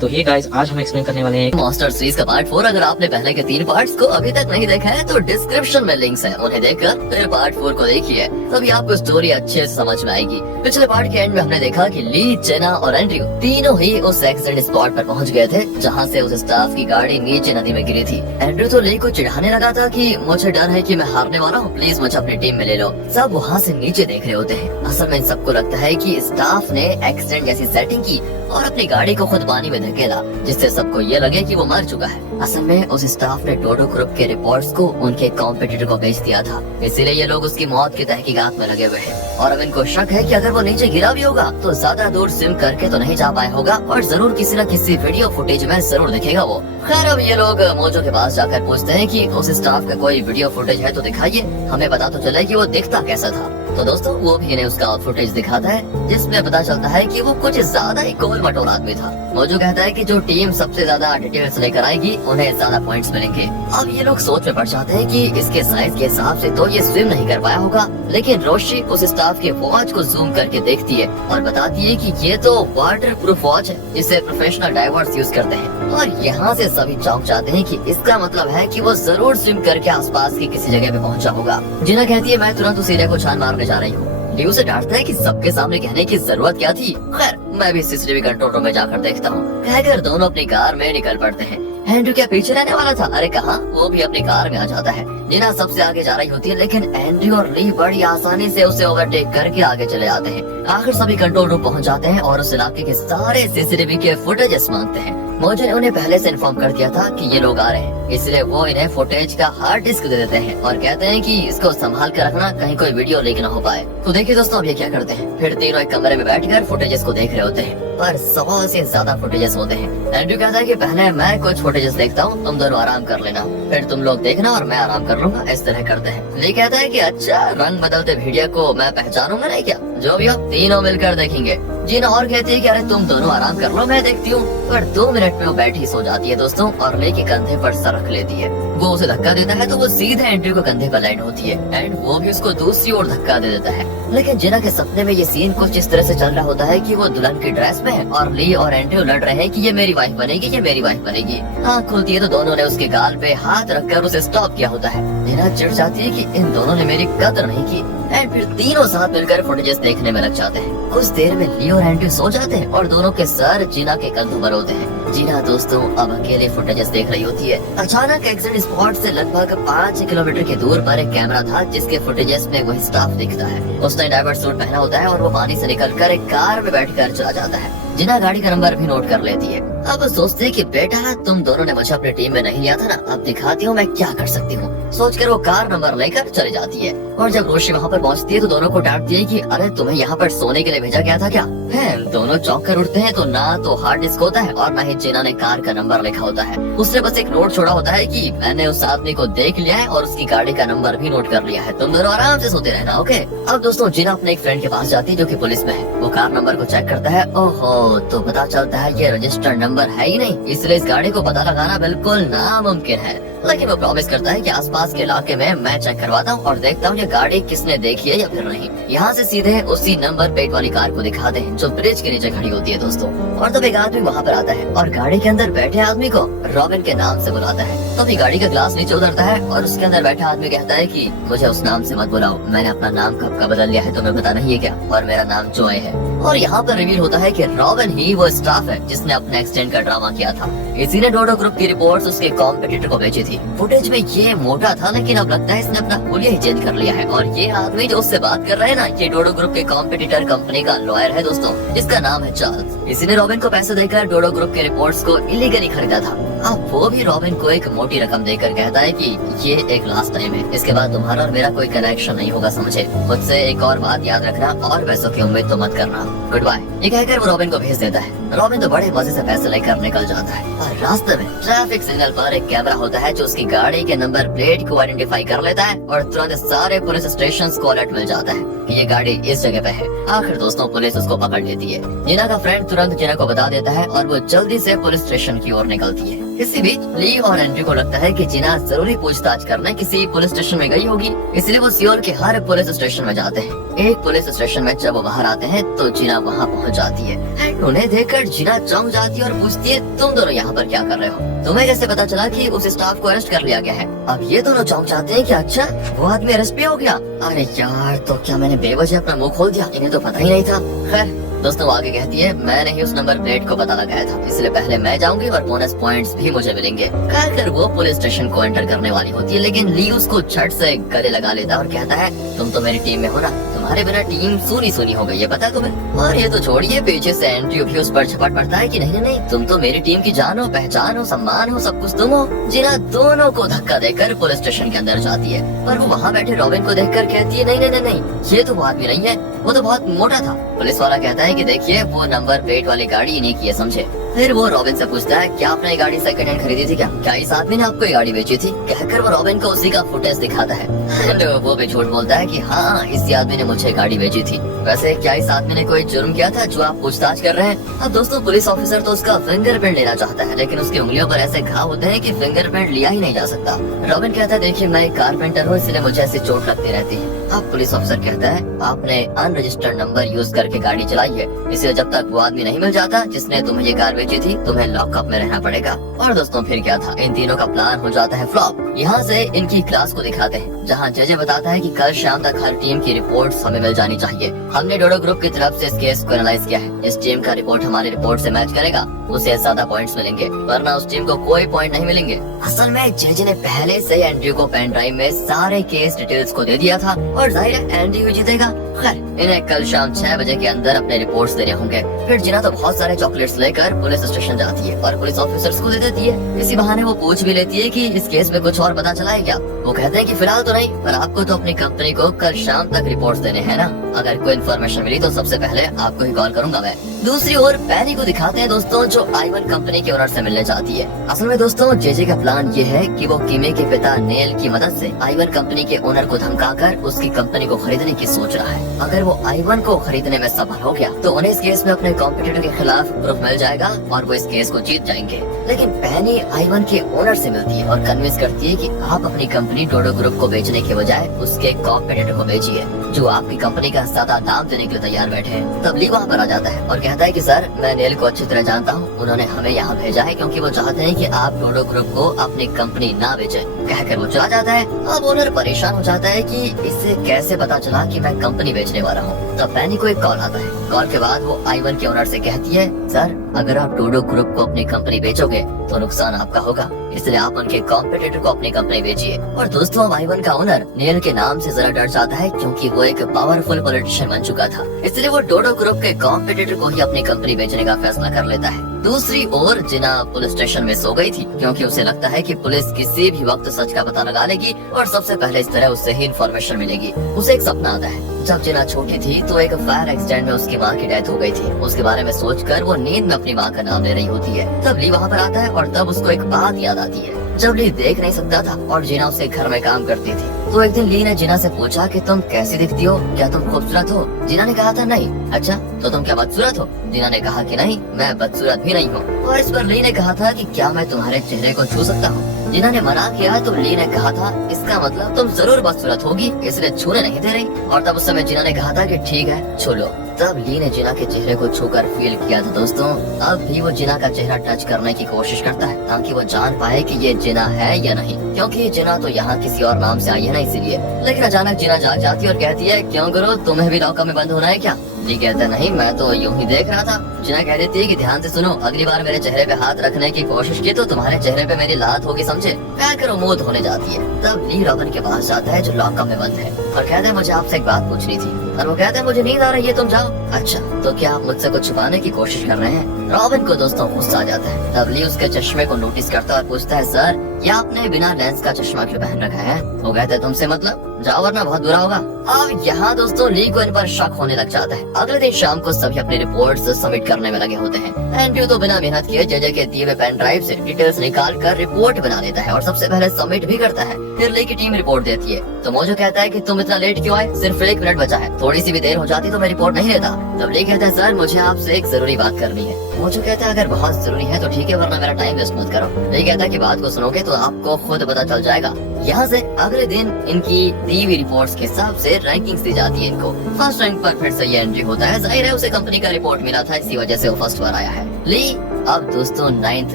तो ये गाइस आज हम एक्सप्लेन करने वाले हैं मॉन्स्टर सीरीज का पार्ट 4। अगर आपने पहले के 3 पार्ट्स को अभी तक नहीं देखा है तो डिस्क्रिप्शन में लिंक्स हैं, उन्हें देखकर फिर पार्ट 4 को देखिए, तभी आपको स्टोरी अच्छे से समझ में आएगी। पिछले पार्ट के एंड में हमने देखा कि ली, जेना और एंड्रयू तीनों ही उस एक्सीडेंट स्पॉट पर पहुंच गए थे जहां से उस स्टाफ की गाड़ी नीचे नदी में गिरी थी। एंड्रयू तो ली को चिढ़ाने लगा था कि मुझे डर है कि मैं हारने वाला हूँ, प्लीज मुझे अपनी टीम में ले लो। सब वहाँ से नीचे देख रहे होते हैं। असल में इन सबको लगता है कि स्टाफ ने एक्सीडेंट जैसी सेटिंग की और अपनी गाड़ी को खुद पानी में धकेला, जिससे सबको ये लगे कि वो मर चुका है। असल में उस स्टाफ ने डोडो ग्रुप के रिपोर्ट्स को उनके कॉम्पिटिटर को भेज दिया था, इसीलिए ये लोग उसकी मौत की तहकीकात में लगे हुए हैं। और अब इनको शक है कि अगर वो नीचे गिरा भी होगा तो ज्यादा दूर स्विम करके तो नहीं जा पाया होगा और जरूर किसी न किसी वीडियो फुटेज में जरूर दिखेगा वो। खैर अब ये लोग मोजो के पास जाकर पूछते हैं कि उस स्टाफ का कोई वीडियो फुटेज है तो दिखाइए, हमें पता तो चले कि वो दिखता कैसा था। तो दोस्तों वो भी इन्हें उसका फुटेज दिखाता है, जिसमें पता चलता है कि वो कुछ ज्यादा ही गोल मटोल आदमी था। मोजो कहता है कि जो टीम सबसे ज्यादा डिटेल्स लेकर आएगी उन्हें ज्यादा पॉइंट्स मिलेंगे। अब ये लोग सोच में पड़ जाते हैं कि इसके साइज के हिसाब से तो ये स्विम नहीं कर पाया होगा, लेकिन रोशी उस स्टाफ के वॉच को जूम करके देखती है और बताती है कि ये तो वाटर प्रूफ वॉच है, जिसे प्रोफेशनल डाइवर्स यूज करते हैं। और यहाँ से सभी चौंक जाते हैं कि इसका मतलब है कि वो जरूर स्विम करके आसपास की किसी जगह पे पहुँचा होगा। जिना कहती है मैं तुरंत उस एरिया को छान मारने जा रही हूँ। ड्यू से डांटता है कि सबके सामने कहने की जरूरत क्या थी। खैर मैं भी सीसीटीवी कंट्रोल रूम में जाकर देखता हूँ, कहकर दोनों अपनी कार में निकल पड़ते हैं। एंड्रयू क्या पीछे रहने वाला था? अरे कहाँ, वो भी अपनी कार में आ जाता है। जिना सबसे आगे जा रही होती है, लेकिन एंड्रयू और ली बड़ी आसानी से उसे ओवरटेक करके आगे चले जाते हैं। आखिर सभी कंट्रोल रूम पहुँच जाते हैं और उस इलाके के सारे सीसीटीवी के फुटेजेस मांगते हैं। मोजो ने उन्हें पहले से इन्फॉर्म कर दिया था कि ये लोग आ रहे हैं, इसलिए वो इन्हें फुटेज का हार्ड डिस्क दे देते हैं और कहते हैं कि इसको संभाल कर रखना, कहीं कोई वीडियो लीक न हो पाए। तो देखिए दोस्तों अब ये क्या करते हैं, फिर तीनों एक कमरे में बैठकर फुटेजेस को देख रहे होते हैं, पर 100 से ज्यादा फुटेजेस होते हैं। एंड्रयू कहता है कि पहले मैं कुछ फुटेजेस देखता हूँ, तुम दोनों आराम कर लेना, फिर तुम लोग देखना और मैं आराम कर लूंगा। इस तरह करते हैं। ली कहता है कि अच्छा रंग बदलते वीडियो को मैं पहचानूंगा नहीं क्या? जो भी हो तीनों मिलकर देखेंगे। जीना और कहती है कि अरे तुम दोनों आराम कर लो, मैं देखती हूँ। पर 2 मिनट में वो बैठी सो जाती है दोस्तों और ली के कंधे पर सर रख लेती है। वो उसे धक्का देता है तो वो सीधे एंड्रयू को कंधे पर लैंड होती है एंड वो भी उसको दूसरी ओर धक्का दे देता है। लेकिन जिना के सपने में ये सीन कुछ इस तरह से चल रहा होता है कि वो दुल्हन की ड्रेस में है और ली और एंड्रयू लड़ रहे हैं कि ये मेरी वाइफ बनेगी, ये मेरी वाइफ बनेगी। आँख खुलती है तो दोनों ने उसके गाल पे हाथ रखकर उसे स्टॉप किया होता है। जिना चिढ़ जाती है कि इन दोनों ने मेरी कदर नहीं की एंड फिर तीनों साथ मिलकर फुटेजेस देखने में लग जाते हैं। कुछ देर में ली और एंड्रयू सो जाते हैं और दोनों के सर जिना के कंधों पर होते हैं। जीना दोस्तों अब अकेले फुटेजेस देख रही होती है। अचानक एक्सीडेंट स्पॉट से लगभग 5 किलोमीटर की दूर पर एक कैमरा था जिसके फुटेजेस में वही स्टाफ दिखता है। उसने डाइवर सूट पहना होता है और वो पानी से निकलकर एक कार में बैठकर चला जाता है। जिना गाड़ी का नंबर भी नोट कर लेती है। अब सोचते है कि बेटा तुम दोनों ने मुझे अपनी टीम में नहीं लिया था ना, अब दिखाती हूँ मैं क्या कर सकती हूँ। सोचकर वो कार नंबर लेकर चली जाती है और जब रोशी वहाँ पर पहुँचती है तो दोनों को डांटती है कि अरे तुम्हें यहाँ पर सोने के लिए भेजा गया था क्या? है दोनों चौंक कर उठते हैं तो ना तो हार्ड डिस्क होता है और ना ही जिना ने कार का नंबर लिखा होता है। उसने बस एक नोट छोड़ा होता है कि मैंने उस आदमी को देख लिया है और उसकी गाड़ी का नंबर भी नोट कर लिया है, तुम दोनों आराम से सोते रहना, ओके। अब दोस्तों जिना अपने एक फ्रेंड के पास जाती है जो कि पुलिस में है। वो कार नंबर को चेक करता है, ओहो तो पता चलता है ये रजिस्टर्ड नंबर है ही नहीं, इसलिए इस गाड़ी को पता लगाना बिल्कुल नामुमकिन है। लेकिन वो प्रॉमिस करता है कि आसपास के इलाके में मैं चेक करवाता हूँ और देखता हूँ ये गाड़ी किसने देखी है या फिर नहीं। यहाँ से सीधे उसी नंबर प्लेट वाली कार को दिखाते हैं जो ब्रिज के नीचे खड़ी होती है दोस्तों। और तब एक आदमी वहाँ पर आता है और गाड़ी के अंदर बैठे आदमी को रॉबिन के नाम से बुलाता है। तभी गाड़ी का ग्लास नीचे उतरता है और उसके अंदर बैठा आदमी कहता है कि मुझे उस नाम से मत बुलाओ, मैंने अपना नाम कब का बदल लिया है तुम्हें पता नहीं है क्या, और मेरा नाम जोए है। और यहाँ पर रिवील होता है कि रॉबिन ही वो स्टाफ है जिसने अपने एक्सीडेंट का ड्रामा किया था। इसी ने डोडो ग्रुप की रिपोर्ट्स उसके कॉम्पिटिटर को भेजी थी। फुटेज में ये मोटा था लेकिन अब लगता है इसने अपना हुलिया ही चेंज कर लिया है। और ये आदमी जो उससे बात कर रहे हैं ना, ये डोडो ग्रुप के कॉम्पिटिटर कंपनी का लॉयर है दोस्तों, जिसका नाम है चार्ल्स। इसी ने रॉबिन को पैसे देकर डोडो ग्रुप के रिपोर्ट्स को इलीगली खरीदा था। अब वो भी रॉबिन को एक मोटी रकम देकर कहता है कि ये एक लास्ट टाइम है, इसके बाद तुम्हारा और मेरा कोई कनेक्शन नहीं होगा, समझे। मुझसे एक और बात याद रखना और पैसों की उम्मीद तो मत करना, गुड बाय। ये कहकर वो रॉबिन को भेज देता है। रॉबिन तो बड़े मजे से पैसे लेकर निकल जाता है और रास्ते में ट्रैफिक सिग्नल पर एक कैमरा होता है जो उसकी गाड़ी के नंबर प्लेट को आइडेंटिफाई कर लेता है और तुरंत सारे पुलिस स्टेशंस को अलर्ट मिल जाता है कि ये गाड़ी इस जगह पे है। आखिर दोस्तों पुलिस उसको पकड़ लेती है। जिना का फ्रेंड तुरंत जिना को बता देता है और वो जल्दी से पुलिस स्टेशन की ओर निकलती है। इसी बीच ली और एंड्रयू को लगता है कि जिना जरूरी पूछताछ करने किसी पुलिस स्टेशन में गई होगी, इसलिए वो सियोल के हर पुलिस स्टेशन में जाते हैं। एक पुलिस स्टेशन में जब वो बाहर आते हैं तो जिना वहाँ पहुँच जाती है। उन्हें देखकर जिना चौंक जाती है और पूछती है, तुम दोनों यहाँ पर क्या कर रहे हो? तुम्हें कैसे पता चला कि उस स्टाफ को अरेस्ट कर लिया गया है? अब ये दोनों चौंक जाते हैं कि अच्छा वो आदमी अरेस्ट भी हो गया। अरे यार, तो क्या मैंने बेवजह अपना मुंह खोल दिया? इन्हें तो पता ही नहीं था। खैर दोस्तों, आगे कहती है, मैंने ही उस नंबर प्लेट को पता लगाया था, इसलिए पहले मैं जाऊंगी और बोनस पॉइंट्स भी मुझे मिलेंगे। कहकर वो पुलिस स्टेशन को एंटर करने वाली होती है, लेकिन ली उसको झट से गले लगा लेता है और कहता है, तुम तो मेरी टीम में हो ना, तुम्हारे बिना टीम सूनी सूनी हो गई है, पता तुम्हें? और ये तो छोड़िए, पीछे से एंड्रयू भी उस पर झपट पड़ता है कि नहीं नहीं, तुम तो मेरी टीम की जान हो, पहचान हो, सम्मान हो, सब कुछ तुम हो। जिना दोनों को धक्का देकर पुलिस स्टेशन के अंदर जाती है, पर वो वहाँ बैठे रॉबिन को देखकर कहती है, नहीं नहीं नहीं, ये तो वो आदमी नहीं है, वो तो बहुत मोटा था। पुलिस वाला कहता है कि देखिए, वो नंबर प्लेट वाली गाड़ी इन्हीं की है, समझे? फिर वो रॉबिन से पूछता है, क्या आपने ये गाड़ी सेकंड हैंड खरीदी थी क्या इस आदमी ने आपको ये गाड़ी बेची थी? कहकर वो रॉबिन को उसी का फुटेज दिखाता है। एंड वो भी झूठ बोलता है कि हाँ, इसी आदमी ने मुझे गाड़ी बेची थी। वैसे क्या इस आदमी ने कोई जुर्म किया था जो आप पूछताछ कर रहे हैं? अब दोस्तों, पुलिस ऑफिसर तो उसका फिंगरप्रिंट लेना चाहता है, लेकिन उसकी उंगलियों पर ऐसे घाव होते हैं कि फिंगरप्रिंट लिया ही नहीं जा सकता। रॉबिन कहता है, देखिए मैं एक कारपेंटर हूँ, इसलिए मुझे ऐसी चोट लगती रहती है। अब पुलिस ऑफिसर कहता है, आपने अनरजिस्टर्ड नंबर यूज करके गाड़ी चलाई है, इसलिए जब तक वो आदमी नहीं मिल जाता जिसने तुम्हें ये कार बेची थी, तुम्हें लॉकअप में रहना पड़ेगा। और दोस्तों, फिर क्या था, इन तीनों का प्लान हो जाता है फ्लॉप। यहाँ से इनकी क्लास को दिखाते हैं, जहाँ जज बताता है कि कल शाम तक हर टीम की रिपोर्ट्स हमें मिल जानी चाहिए। हमने डोडो ग्रुप की तरफ से इस केस को एनालाइज किया है। इस टीम का रिपोर्ट हमारी रिपोर्ट से मैच करेगा, उसे ज्यादा पॉइंट्स मिलेंगे, वरना उस टीम को कोई पॉइंट नहीं मिलेंगे। असल में जज ने पहले से एंड्रयू को पेन ड्राइव में सारे केस डिटेल्स को दे दिया था, और जाहिर है एंड्रयू जीतेगा। खैर, इन्हें कल शाम 6 बजे के अंदर अपने रिपोर्ट्स देने होंगे। फिर जिना तो बहुत सारे चॉकलेट्स लेकर पुलिस स्टेशन जाती है और पुलिस ऑफिसर्स को दे देती है। इसी बहाने वो पूछ भी लेती है कि इस केस में कुछ और पता चला है क्या? वो कहते हैं कि फिलहाल तो नहीं, पर आपको तो अपनी कंपनी को कल शाम तक रिपोर्ट्स देने हैं ना। अगर कोई इन्फॉर्मेशन मिली तो सबसे पहले आपको ही कॉल करूंगा मैं। दूसरी ओर पैनी को दिखाते हैं दोस्तों, जो I1 कंपनी के ओनर से मिलने चाहती है। असल में दोस्तों, जेजे का प्लान ये है कि वो किमे के पिता नेल की मदद से I1 कंपनी के ओनर को धमकाकर उसकी कंपनी को खरीदने की सोच रहा है। अगर वो I1 को खरीदने में सफल हो गया तो उन्हें इस केस में अपने कॉम्पिटिटर के खिलाफ प्रूफ मिल जाएगा और वो इस केस को जीत जाएंगे। लेकिन पैनी I1 के ओनर से मिलती है और कन्विंस करती है कि आप अपनी कंपनी डोडो ग्रुप को बेचने के बजाय उसके कॉम्पिटिटर को बेचिए, जो आपकी कंपनी का ज्यादा दाम देने के लिए तैयार बैठे हैं। तब ली वहाँ पर आ जाता है और कहता है कि सर, मैं नेल को अच्छी तरह जानता हूँ, उन्होंने हमें यहाँ भेजा है क्योंकि वो चाहते हैं कि आप डोडो ग्रुप को अपनी कंपनी ना बेचें। कहकर वो चला जाता है। अब ओनर परेशान हो जाता है कि इसे कैसे पता चला कि मैं कंपनी बेचने वाला हूँ। तब पैनी को एक कॉल आता है। कॉल के बाद वो I1 के ओनर से कहती है, सर, अगर आप डोडो ग्रुप को अपनी कंपनी बेचोगे तो नुकसान आपका होगा, इसलिए आप उनके कॉम्पिटिटर को अपनी कंपनी बेचिए। और दोस्तों, अब I1 का ओनर नेल के नाम से जरा डर जाता है क्योंकि वो एक पावरफुल पॉलिटिशियन बन चुका था, इसलिए वो डोडो ग्रुप के कॉम्पिटिटर को ही अपनी कंपनी बेचने का फैसला कर लेता है। दूसरी ओर जिना पुलिस स्टेशन में सो गई थी क्योंकि उसे लगता है कि पुलिस किसी भी वक्त सच का पता लगा लेगी और सबसे पहले इस तरह उससे ही इन्फॉर्मेशन मिलेगी। उसे एक सपना आता है। जब जिना छोटी थी तो एक फायर एक्सीडेंट में उसकी माँ की डेथ हो गई थी। उसके बारे में सोचकर वो नींद में अपनी माँ का नाम ले रही होती है। तब ली वहाँ पर आता है और तब उसको एक बात याद आती है। जब ली देख नहीं सकता था और जिना उसके घर में काम करती थी, तो एक दिन ली ने जिना से पूछा कि तुम कैसी दिखती हो, क्या तुम खूबसूरत हो? जिना ने कहा था नहीं। अच्छा, तो तुम क्या बदसूरत हो? जिना ने कहा कि नहीं, मैं बदसूरत भी नहीं हूँ। और इस पर ली ने कहा था कि क्या मैं तुम्हारे चेहरे को छू सकता हूँ? जिना ने मना किया तो ली ने कहा था, इसका मतलब तुम जरूर बदसूरत होगी, इसलिए छूने नहीं दे रही। और तब उस समय जिना ने कहा था कि ठीक है, छू लो। तब ली ने जिना के चेहरे को छूकर फील किया था दोस्तों। अब भी वो जिना का चेहरा टच करने की कोशिश करता है ताकि वो जान पाए कि ये जिना है या नहीं, क्योंकि जिना तो यहाँ किसी और नाम से आई है ना, इसीलिए। लेकिन अचानक जिना जाग जाती है और कहती है, क्यों गुरु, तुम्हें भी लॉकअप में बंद होना है क्या? ली कहता नहीं, मैं तो यूं ही देख रहा था। जिना कह देती है कि ध्यान से सुनो, अगली बार मेरे चेहरे पे हाथ रखने की कोशिश की तो तुम्हारे चेहरे पे मेरी लात होगी, समझे? कहकर वो मौत होने जाती है। तब ली रॉबिन के पास जाता है जो लॉकअप में बंद है और कहता है, मुझे आपसे एक बात पूछनी थी। और वो कहता है, मुझे नींद आ रही है, तुम जाओ। अच्छा, तो क्या आप मुझसे कुछ छुपाने की कोशिश कर रहे हैं? रॉबिन को दोस्तों गुस्सा आ जाता है। तब ली उसके चश्मे को नोटिस करता है और पूछता है, सर, ये आपने बिना लेंस का चश्मा क्यों पहन रखा है? वो कहते तुमसे मतलब, जाओ वरना बहुत बुरा होगा। अब यहाँ दोस्तों ली को इन पर शक होने लग जाता है। अगले दिन शाम को सभी अपनी रिपोर्ट्स सबमिट करने में लगे होते हैं। एंड्रयू तो बिना मेहनत किए जेजे के दिए हुए पेन ड्राइव से डिटेल्स निकाल कर रिपोर्ट बना लेता है और सबसे पहले सबमिट भी करता है। फिर ली की टीम रिपोर्ट देती है तो मोजो कहता है कि तुम इतना लेट क्यों आए? सिर्फ 1 मिनट बचा है, थोड़ी सी भी देर हो जाती तो मैं रिपोर्ट नहीं देता। तब ली कहता है सर मुझे आपसे एक जरूरी बात करनी है। मोजो कहता है अगर बहुत जरूरी है तो ठीक है, वरना मेरा टाइम वेस्ट मत करो। ली कहता है कि बात को सुनोगे तो आपको खुद पता चल जाएगा। यहाँ से अगले दिन इनकी दी हुई रिपोर्ट्स के हिसाब से रैंकिंग्स दी जाती है इनको। फर्स्ट रैंक पर फिर से ये एंट्री होता है, जाहिर है उसे कंपनी का रिपोर्ट मिला था, इसी वजह से वो फर्स्ट पर आया है। ली अब दोस्तों 9th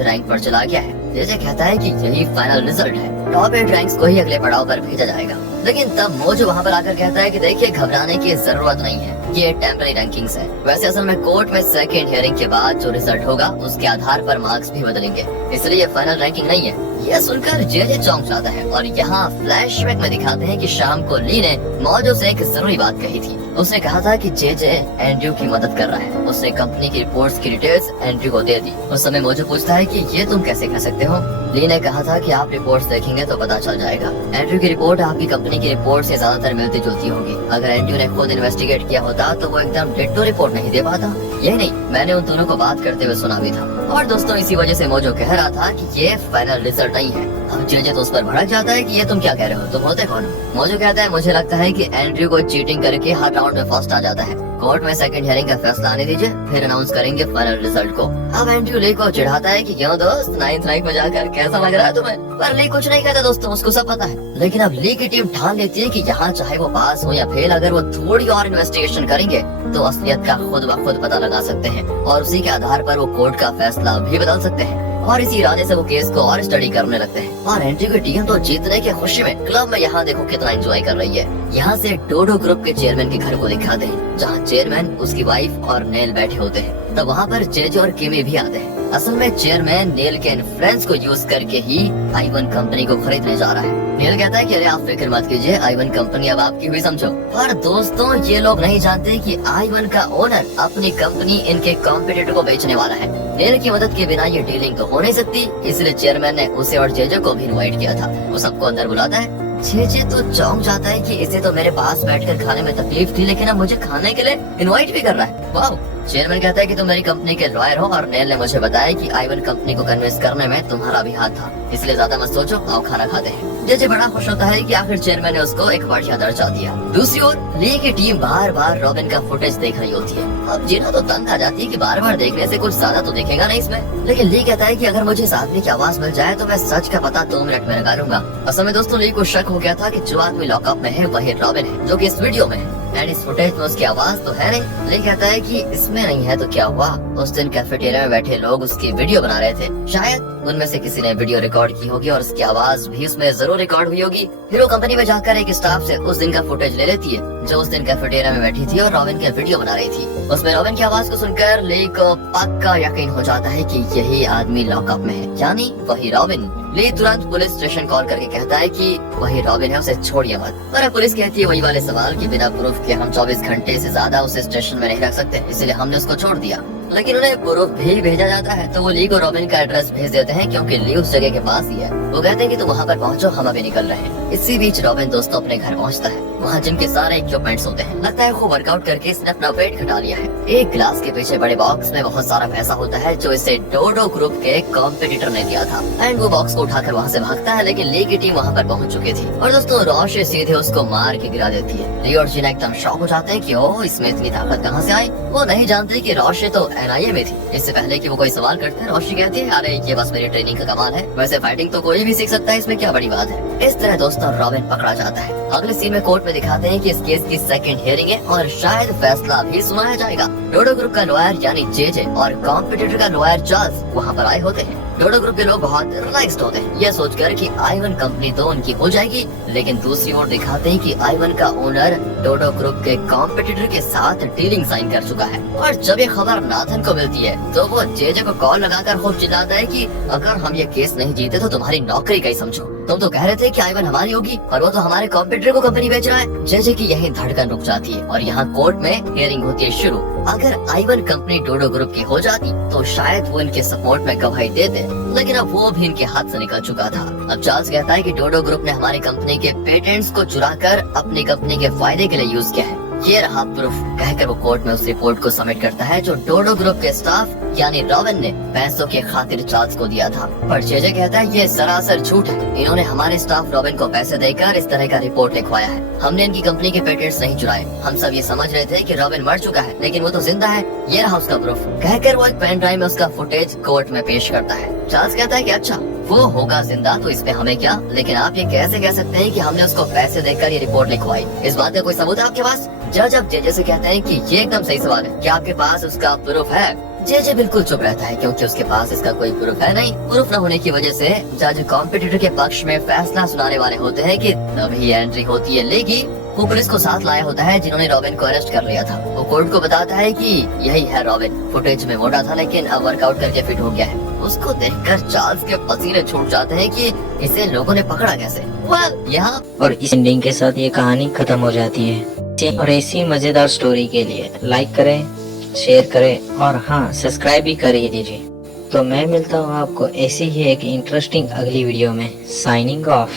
रैंक पर चला गया है। जेजे कहता है कि यही फाइनल रिजल्ट है, टॉप 8 रैंक्स को ही अगले पड़ाव पर भेजा जाएगा। लेकिन तब मोजो वहाँ पर आकर कहता है कि देखिए घबराने की जरूरत नहीं है, ये टेम्पररी रैंकिंग्स है। वैसे असल में कोर्ट में सेकंड हियरिंग के बाद जो रिजल्ट होगा उसके आधार पर मार्क्स भी बदलेंगे, इसलिए ये फाइनल रैंकिंग नहीं है। यह सुनकर जेजे चौंक जाता है और यहाँ फ्लैशबैक में दिखाते हैं कि शाम को ली ने मोजो से एक जरूरी बात कही थी। उसने कहा था कि जेजे एंड्रयू की मदद कर रहा है। उसने कंपनी की रिपोर्ट्स की डिटेल्स एंड्रयू को दे दी। उस समय मोजो पूछता है कि ये तुम कैसे कह सकते हो? ली ने कहा था कि आप रिपोर्ट्स देखेंगे तो पता चल जाएगा। एंड्रयू की रिपोर्ट आपकी कंपनी की रिपोर्ट से ज्यादातर मिलती जुलती होगी। अगर एंड्रयू ने खुद इन्वेस्टिगेट किया होता तो वो एकदम डिट्टो रिपोर्ट नहीं दे पाता। यही नहीं, मैंने उन दोनों को बात करते हुए सुना भी था। और दोस्तों इसी वजह से मोजो कह रहा था कि ये फाइनल रिजल्ट नहीं है। अब जेजे तो उस पर भड़क जाता है कि ये तुम क्या कह रहे हो, तुम होते कौन हो? मोजो कहता है मुझे लगता है कि एंड्रयू को चीटिंग करके हर राउंड में फर्स्ट आ जाता है। कोर्ट में सेकंड हियरिंग का फैसला आने दीजिए, फिर अनाउंस करेंगे फाइनल रिजल्ट को। अब एंड्रयू ली को चिढ़ाता है कि क्यों दोस्त 9th रैंक में जाकर कैसा लग रहा है तुम्हें? पर ली कुछ नहीं कहता दोस्तों, उसको सब पता है। लेकिन अब ली की टीम ठान लेती है कि यहाँ चाहे वो पास हो या फेल, अगर वो थोड़ी और इन्वेस्टिगेशन करेंगे तो असलियत का खुद ब खुद पता लगा सकते हैं और उसी के आधार पर वो कोर्ट का फैसला भी बदल सकते हैं। और इसी इरादे से वो केस को और स्टडी करने लगते हैं। और एंड्रयू की टीम तो जीतने की खुशी में क्लब में यहाँ देखो कितना एंजॉय कर रही है। यहाँ से डोडो ग्रुप के चेयरमैन के घर को दिखाते हैं, जहाँ चेयरमैन, उसकी वाइफ और नेल बैठे होते हैं। तब वहाँ पर जेजे और किमी भी आते हैं। असल में चेयरमैन नेल के इन्फ्लुएंस को यूज करके ही आई1 कंपनी को खरीदने जा रहा है। नेल कहता है कि अरे आप फिक्र मत कीजिए, आई1 कंपनी अब आपकी हुई समझो। पर दोस्तों ये लोग नहीं जानते कि आई1 का ओनर अपनी कंपनी इनके कॉम्पिटिटर को बेचने वाला है। नेल की मदद के बिना ये डीलिंग तो हो नहीं सकती, इसलिए चेयरमैन ने उसे और जेजे को भी इनवाइट किया था। वो सबको अंदर बुलाता है। जेजे तो चौंक जाता है कि इसे तो मेरे पास बैठकर खाने में तकलीफ थी, लेकिन अब मुझे खाने के लिए इनवाइट भी कर रहा है। वाह। चेयरमैन कहता है कि तुम मेरी कंपनी के लॉयर हो और नेल ने मुझे बताया कि आई1 कंपनी को कन्विंस करने में तुम्हारा भी हाथ था, इसलिए ज्यादा मत सोचो, आओ खाना खाते हैं। जेजे बड़ा खुश होता है कि आखिर चेयरमैन ने उसको एक बढ़िया दर्जा दिया। दूसरी ओर ली की टीम बार बार रॉबिन का फुटेज देख रही होती है। अब जीना तो तंग आ जाती है कि बार बार देखने से कुछ ज्यादा तो देखेगा नहीं इसमें। लेकिन ली कहता है कि अगर मुझे इस आदमी की आवाज मिल जाए तो मैं सच का पता 2 मिनट में लगा लूंगा। असल में दोस्तों ली को शक हो गया था कि जो आदमी लॉकअप में है वही रॉबिन है, जो कि इस वीडियो में है। एंड इस फुटेज में उसकी आवाज तो है नहीं। ली कहता है कि इसमें नहीं है तो क्या हुआ? उस दिन कैफेटेरिया में बैठे लोग उसकी वीडियो बना रहे थे, शायद उनमें से किसी ने वीडियो रिकॉर्ड की होगी और उसकी आवाज भी उसमें जरूर रिकॉर्ड हुई होगी। फिर वो कंपनी में जाकर एक स्टाफ से उस दिन का फुटेज ले लेती है जो उस दिन कैफेटेरिया में बैठी थी और रॉबिन की वीडियो बना रही थी। उसमें रॉबिन की आवाज को सुनकर ली को पक्का यकीन हो जाता है कि यही आदमी लॉकअप में है, यानी वही रॉबिन। ली तुरंत पुलिस स्टेशन कॉल करके कहता है कि वही रॉबिन है, उसे छोड़िए मत। पर पुलिस कहती है वही वाले सवाल कि बिना प्रूफ के हम 24 घंटे से ज्यादा उसे स्टेशन में नहीं रख सकते, इसलिए हमने उसको छोड़ दिया। लेकिन उन्हें प्रूफ भी भेजा जाता है तो वो ली को रॉबिन का एड्रेस भेज देते हैं, क्योंकि ली उस जगह के पास ही है। वो कहते हैं कि तुम वहाँ पर पहुँचो, हम अभी निकल रहे हैं। इसी बीच रॉबिन दोस्तों अपने घर पहुँचता है। वहाँ जिम के सारे इक्विपमेंट्स होते हैं। लगता है वो वर्कआउट करके इसने अपना वेट घटा लिया है। एक ग्लास के पीछे बड़े बॉक्स में बहुत सारा पैसा होता है जो इसे डोडो ग्रुप के कॉम्पिटिटर ने दिया था। एंड वो बॉक्स को उठाकर वहाँ से भागता है, लेकिन ली की टीम वहाँ पर पहुँच चुकी थी और दोस्तों रोशे सीधे उसको मार के गिरा देती है। ली और जीना एकदम शॉक हो जाते हैं कि ओह इसमें इतनी ताकत कहाँ से आई। वो नहीं जानते कि रोशे तो NIA में थी। इससे पहले कि वो कोई सवाल करते हैं रोशे कहती है अरे ये बस मेरी ट्रेनिंग का कमाल है, वैसे फाइटिंग तो कोई भी सीख सकता है, इसमें क्या बड़ी बात है। इस तरह दोस्तों रॉबिन पकड़ा जाता है। अगले सीन में कोर्ट में दिखाते हैं कि इस केस की सेकंड हियरिंग है और शायद फैसला भी सुनाया जाएगा। डोडो ग्रुप का लॉयर यानी जेजे और कॉम्पिटिटर का लॉयर चार्ल्स वहाँ पर आए होते हैं। डोडो ग्रुप के लोग बहुत रिलैक्स्ड होते हैं, यह सोचकर कि आई1 कंपनी तो उनकी हो जाएगी। लेकिन दूसरी ओर दिखाते हैं कि आई1 का ओनर डोडो ग्रुप के कॉम्पिटिटर के साथ डीलिंग साइन कर चुका है। और जब ये खबर नाथन को मिलती है तो वो जेजे को कॉल लगाकर खूब चिल्लाता है कि अगर हम ये केस नहीं जीते तो तुम्हारी नौकरी गई समझो। तुम तो कह रहे थे कि आइवन हमारी होगी और वो तो हमारे कॉम्पिटिटर को कंपनी बेच रहा है। जैसे कि यही धड़कन रुक जाती है और यहाँ कोर्ट में हियरिंग होती है शुरू। अगर आइवन कंपनी डोडो ग्रुप की हो जाती तो शायद वो इनके सपोर्ट में गवाही देते, लेकिन अब वो भी इनके हाथ से निकल चुका था। अब चार्ल्स कहता है कि डोडो ग्रुप ने हमारी कंपनी के पेटेंट्स को चुरा कर अपनी कंपनी के फायदे के लिए यूज किया है। ये रहा प्रूफ, कहकर वो कोर्ट में उस रिपोर्ट को सबमिट करता है जो डोडो ग्रुप के स्टाफ यानी रॉबिन ने पैसों के खातिर चार्ल्स को दिया था। पर जेजे कहता है ये सरासर झूठ है, इन्होंने हमारे स्टाफ रॉबिन को पैसे देकर इस तरह का रिपोर्ट लिखवाया है। हमने इनकी कंपनी के पेटेंट्स नहीं चुराए। हम सब ये समझ रहे थे कि रॉबिन मर चुका है, लेकिन वो तो जिंदा है। ये रहा उसका प्रूफ, कहकर वो एक पेन ड्राइव में उसका फुटेज कोर्ट में पेश करता है। चार्ल्स कहता है कि अच्छा वो होगा जिंदा तो इस पे हमें क्या, लेकिन आप ये कैसे कह सकते हैं कि हमने उसको पैसे देकर ये रिपोर्ट लिखवाई? इस बात का कोई सबूत है आपके पास? जज अब जेजे से कहते हैं कि ये एकदम सही सवाल है, क्या आपके पास उसका प्रूफ है? जेजे बिल्कुल चुप रहता है क्योंकि उसके पास इसका कोई प्रूफ है नहीं। प्रूफ न होने की वजह से जज कॉम्पिटिटर के पक्ष में फैसला सुनाने वाले होते हैं कि तभी एंट्री होती है लेगी। वो पुलिस को साथ लाया होता है जिन्होंने रॉबिन को अरेस्ट कर लिया था। वो कोर्ट को बताता है कि यही है रॉबिन, फुटेज में मोटा था लेकिन अब वर्कआउट करके फिट हो गया है। उसको देखकर चार्ल्स के पसीने छूट जाते हैं कि इसे लोगों ने पकड़ा कैसे। यहाँ और इस एंडिंग के साथ ये कहानी खत्म हो जाती है। और ऐसी मजेदार स्टोरी के लिए लाइक करें, शेयर करें और हाँ सब्सक्राइब भी कर दीजिए। तो मैं मिलता हूँ आपको ऐसी ही एक इंटरेस्टिंग अगली वीडियो में। Signing off.